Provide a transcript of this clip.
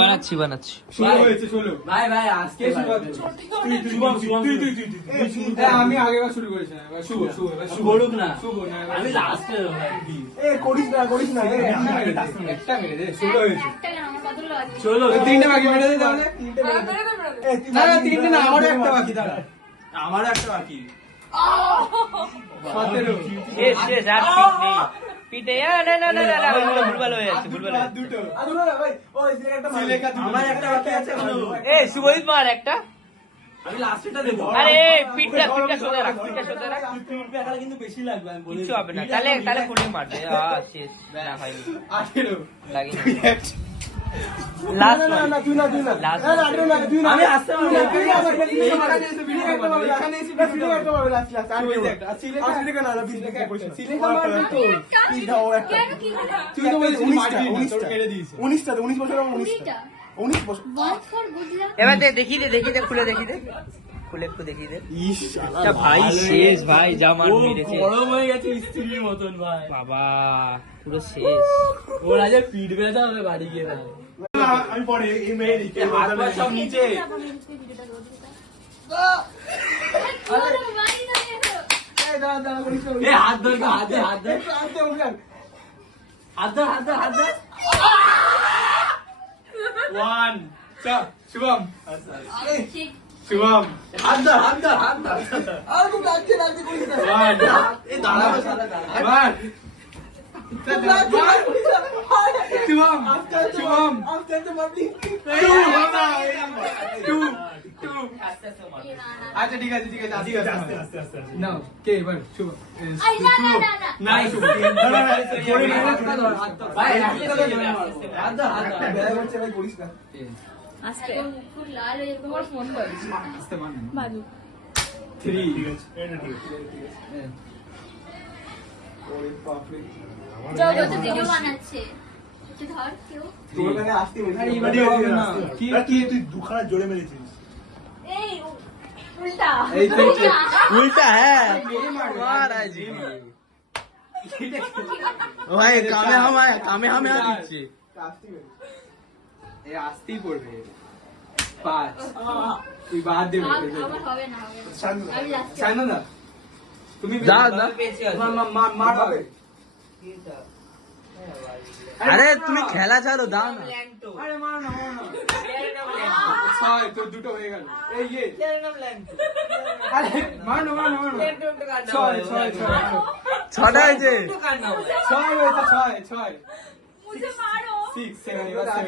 বানাচ্ছি শুরু হয়েছে, চলো ভাই ভাই আজকে আমি আগেবার শুরু করেছি না, এবার শুভ করুক না, শুভ না, আমি লাস্টে করিস না একটা মেরে দে, শুরু হয়েছে। চলো তিনটে বাকি মেরে দে তাহলে, তিনটে না, আমারও একটা বাকি, দাঁড়া আমারও একটা বাকি। 17 শেষ আর পিঠে ভুলভাল হয়ে যাচ্ছে, ভুলভাল হয়ে যাচ্ছে। দুটো না ভাই, ওই একটা সিলেকা, আমার একটা বাকি আছে এখনো। শুভজিৎ মার একটা। আমি লাস্টেটা দেবো। আরে পিঠটা সোজা রাখ, পিঠটা সোজা রাখ, পিঠ ব্যথাটা কিন্তু বেশি লাগবে, আমি বলি কিচ্ছু হবে না। তাহলে ফুলে মারবে। শেষ না হয়নি, 18 লাগেনি। লাস্ট না তুই না লাস্ট আমি আসতে পারবো না। তুই না এখানে এসে ভিডিও করতে পারবে, এখানে এসে ভিডিও করতে পারবে, লাস্ট আর সিলেকা না সিলেকা মারবি তো, তুই দাও একটা, তুই তো বলিস 19 বছর, 19 বছর। এবার দেখি দে খুলে দেখি দে, খুলে একটু দেখি দে। ভাই শেষ, ভাই যা মার মেরেছে, গরম হয়ে গেছে স্ত্রীর মতন ভাই। বাবা পুরো শেষ। ওর আজ পিঠ ব্যথা হবে বাড়ি গিয়ে। আমি পরে এই মেয়ে দিকে হাত পা সব নিচে। এ হাত ধর, হাত ধর, হাত ধর, হাত ধর। 1 শুভম হাত ধর। আর খুব লাগছে করিস না। 1 এ দাঁড়াবো সারা দাঁড়া। 1 শুভম আস্তে মারবি, 2 আচ্ছা ঠিক আছে আস্তে না কে এবার শুভ না শুভ ভাই হাত ধর। ভাই করিস না, আস্তে খুব লাল হয়ে তোমার ফোন করিস আস্তে মান বাজু 3 ঠিক আছে, এটা ঠিক আছে। ওরে বাপ রে, যাও তো ভিডিও বানাচ্ছে তুই ধর কেউ তোর কাছে আসতে বলছি, ভিডিও হবে না। কি তুই দুখানা জোরে মেরেছিস? এই উল্টা এই তো উল্টা হ্যাঁ महाराज ভাই কামে হামে দিচ্ছে। এই আসতেই পড়বে 5 তুই বাদ দে, আমার হবে না আমি যাচ্ছি শান্ত না তুমি যা মার হবে। আরে তুমি খেলা ছাড়ো, দাও না। আরে মার না 6 তোর দুটো হয়ে গেল, এই আরে মার না ছটা হয়েছে। 6 হয়েছে 6 মুঝে মারো 6 7 এবার 7